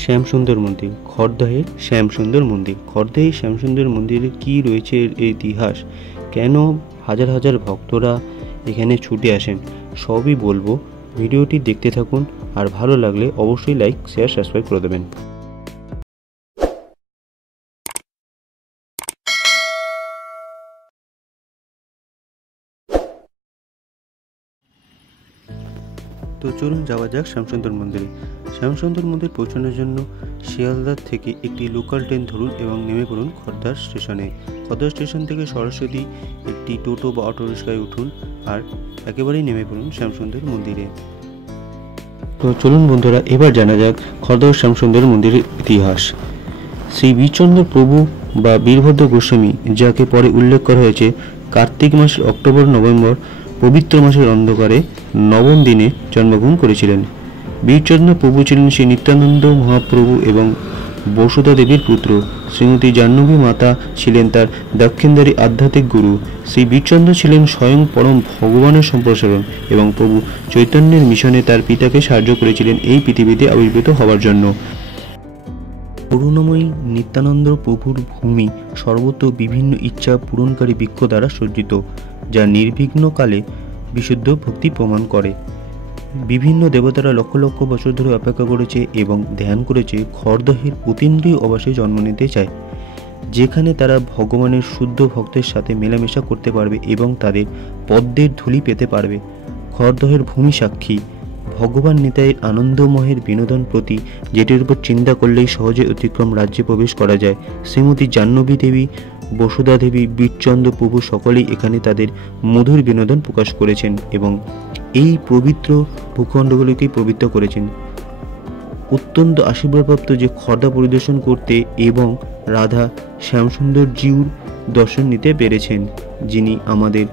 শ্যামসুন্দর মন্দির, খড়দহের শ্যামসুন্দর মন্দির। খড়দহের শ্যামসুন্দর মন্দিরে কী রয়েছে এর ইতিহাস, কেন হাজার হাজার ভক্তরা এখানে ছুটে আসেন, সবই বলবো। ভিডিওটি দেখতে থাকুন, আর ভালো লাগলে অবশ্যই লাইক, শেয়ার, সাবস্ক্রাইব করে দেবেন। তো চলুন যাওয়া যাক শ্যামসুন্দর মন্দিরে। শ্যামসুন্দর মন্দির পৌঁছানোর জন্য শিয়ালদা থেকে একটি লোকাল ট্রেন ধরুন এবং নেমে পড়ুন খড়দার স্টেশনে। খড়দার স্টেশন থেকে সরাসরি একটি টোটো বা অটো রিক্সায় উঠুন আর একেবারেই নেমে পড়ুন শ্যামসুন্দর মন্দিরে। তো চলুন বন্ধুরা, এবার জানা যাক খড়দার শ্যামসুন্দর মন্দিরের ইতিহাস। শ্রী বীরচন্দ্র প্রভু বা বীরভদ্র গোস্বামী, যাকে পরে উল্লেখ করা হয়েছে, কার্তিক মাসের অক্টোবর নভেম্বর পবিত্র মাসের অন্ধকারে নবম দিনে জন্মগ্রহণ করেছিলেন। বীরচন্দ্র প্রভু ছিলেন শ্রী নিত্যানন্দ মহাপ্রভু এবং বসুধা দেবীর পুত্র। শ্রীমতী জাহ্নবী মাতা ছিলেন তার দক্ষিণদারী আধ্যাত্মিক গুরু। শ্রী বীরচন্দ্র ছিলেন স্বয়ং পরম ভগবানের সম্প্রসারণ এবং প্রভু চৈতন্যের মিশনে তার পিতাকে সাহায্য করেছিলেন এই পৃথিবীতে আবির্ভূত হওয়ার জন্য। করুণাময়ী নিত্যানন্দ প্রভুর ভূমি সর্বত্র বিভিন্ন ইচ্ছা পূরণকারী বৃক্ষ দ্বারা সজ্জিত, যা নির্বিঘ্নকালে বিশুদ্ধ ভক্তি প্রমাণ করে। বিভিন্ন দেবতারা লক্ষ লক্ষ বছর ধরে অপেক্ষা করেছে এবং ধ্যান করেছে খড়দহের অতীন্দ্রিয় আবাসে জন্ম নিতে চায়, যেখানে তারা ভগবানের শুদ্ধ ভক্তের সাথে মেলামেশা করতে পারবে এবং তাদের পদ্মের ধূলি পেতে পারবে। খড়দহের ভূমি সাক্ষী ভগবান নিতাইয়ের আনন্দময়ের বিনোদন প্রতি, যেটির উপর চিন্তা করলেই সহজে অতিক্রম রাজ্যে প্রবেশ করা যায়। শ্রীমতী জাহ্নবী দেবী, বসুধা দেবী, বীরচন্দ্র প্রভু সকলেই এখানে তাদের মধুর বিনোদন প্রকাশ করেছেন এবং এই পবিত্র ভূখণ্ডগুলিকেই পবিত্র করেছেন। অত্যন্ত আশীর্বাদপ্রাপ্ত যে খড়দা পরিদর্শন করতে এবং রাধা শ্যামসুন্দর জিউর দর্শন নিতে পেরেছেন, যিনি আমাদের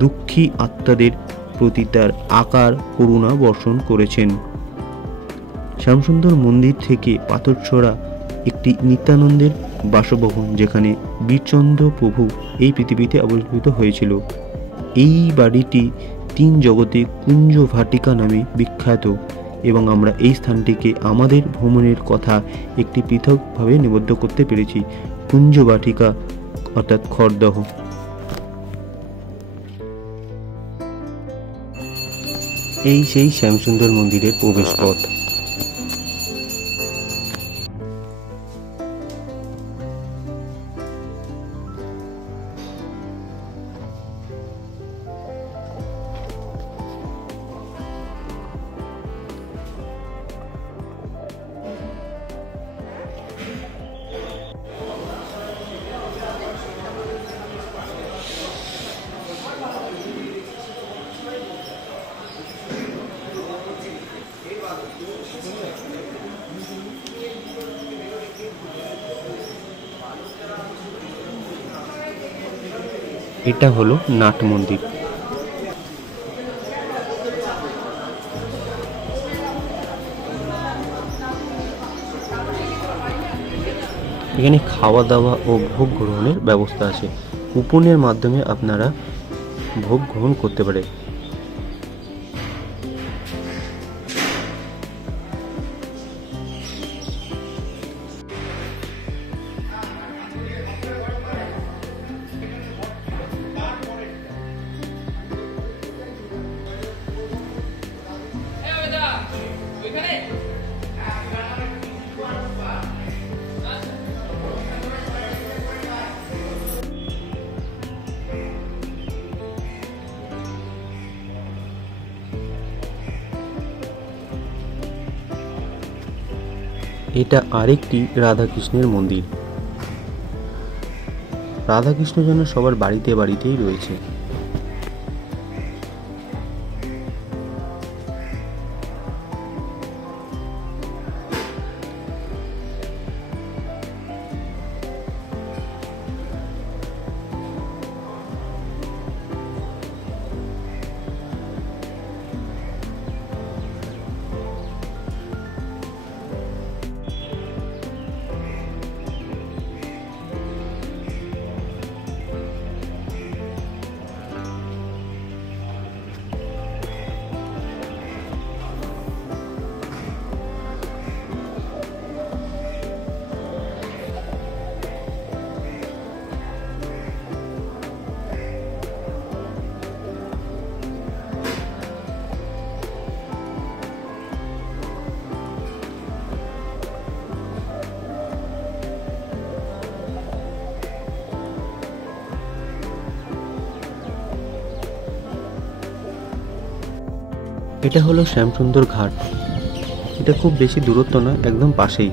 দুঃখী আত্মাদের প্রতি তার আকার করুণা বর্ষণ করেছেন। শ্যামসুন্দর মন্দির থেকে পাথরছড়া একটি নিত্যানন্দের বাসভবন, যেখানে বীরচন্দ্র প্রভু এই পৃথিবীতে আবির্ভূত হয়েছিল। এই বাড়িটি তিন জগতে কুঞ্জ ভাটিকা নামে বিখ্যাত এবং আমরা এই স্থানটিকে আমাদের ভ্রমণের কথা একটি পৃথকভাবে নিবদ্ধ করতে পেরেছি, কুঞ্জ বাটিকা অর্থাৎ খড়দহ। এই সেই শ্যামসুন্দর মন্দিরের প্রবেশ পথ। এটা হলো নাট মন্দির। এখানে খাওয়া দাওয়া ও ভোগ গ্রহণের ব্যবস্থা আছে। কুপনের মাধ্যমে আপনারা ভোগ গ্রহণ করতে পারেন। এটা আরেকটি রাধাকৃষ্ণের মন্দির। রাধাকৃষ্ণ যেন সবার বাড়িতে বাড়িতেই রয়েছে। এটা হলো শ্যামসুন্দর ঘাট। এটা খুব বেশি দূরত্ব না, একদম পাশেই।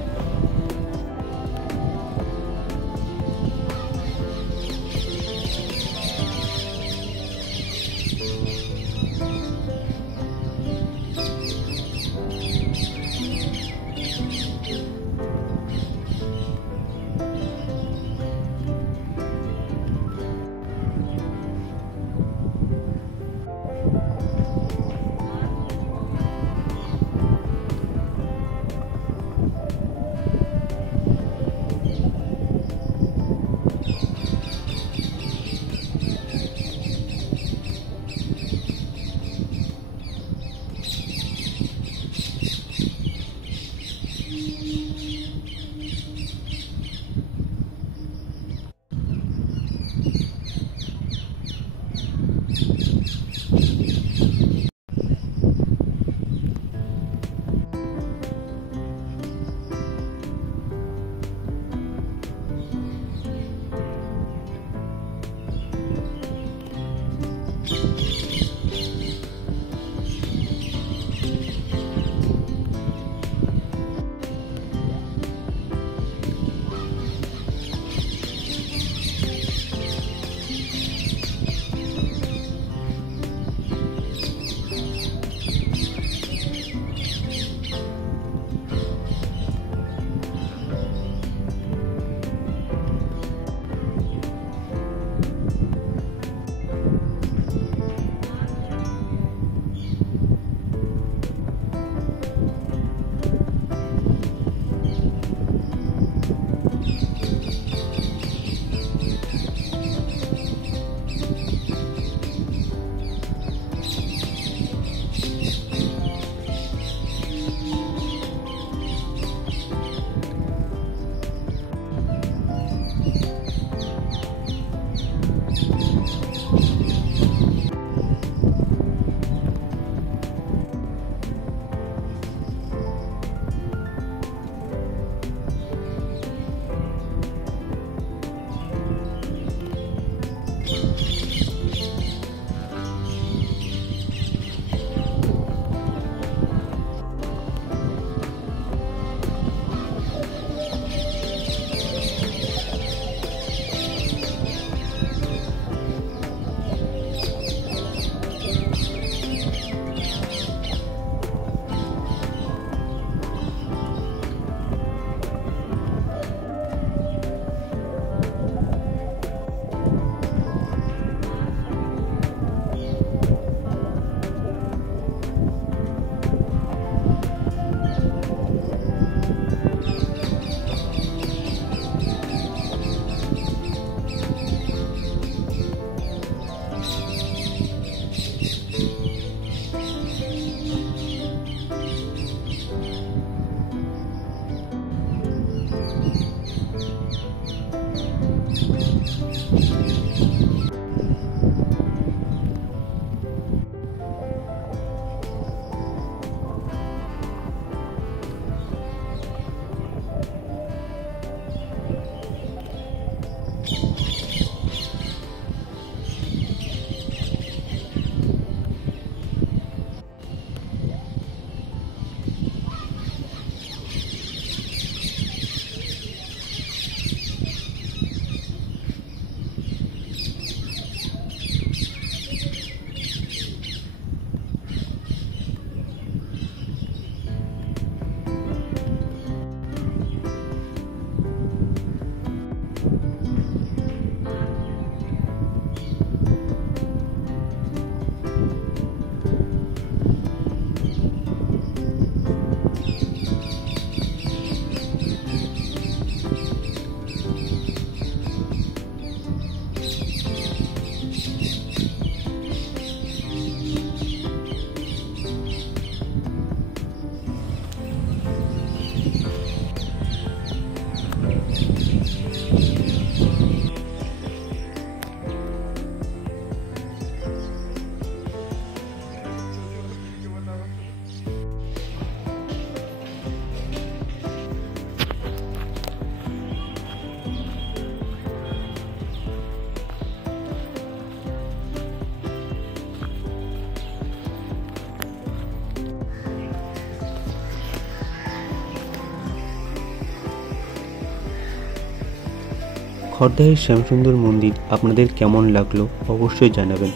খড়দাহের শ্যামসুন্দর মন্দির আপনাদের কেমন লাগলো অবশ্যই জানাবেন।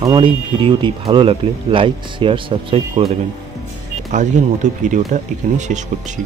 আমার এই ভিডিওটি ভালো লাগলে লাইক, শেয়ার, সাবস্ক্রাইব করে দেবেন। আজকের মতো ভিডিওটা এখানেই শেষ করছি।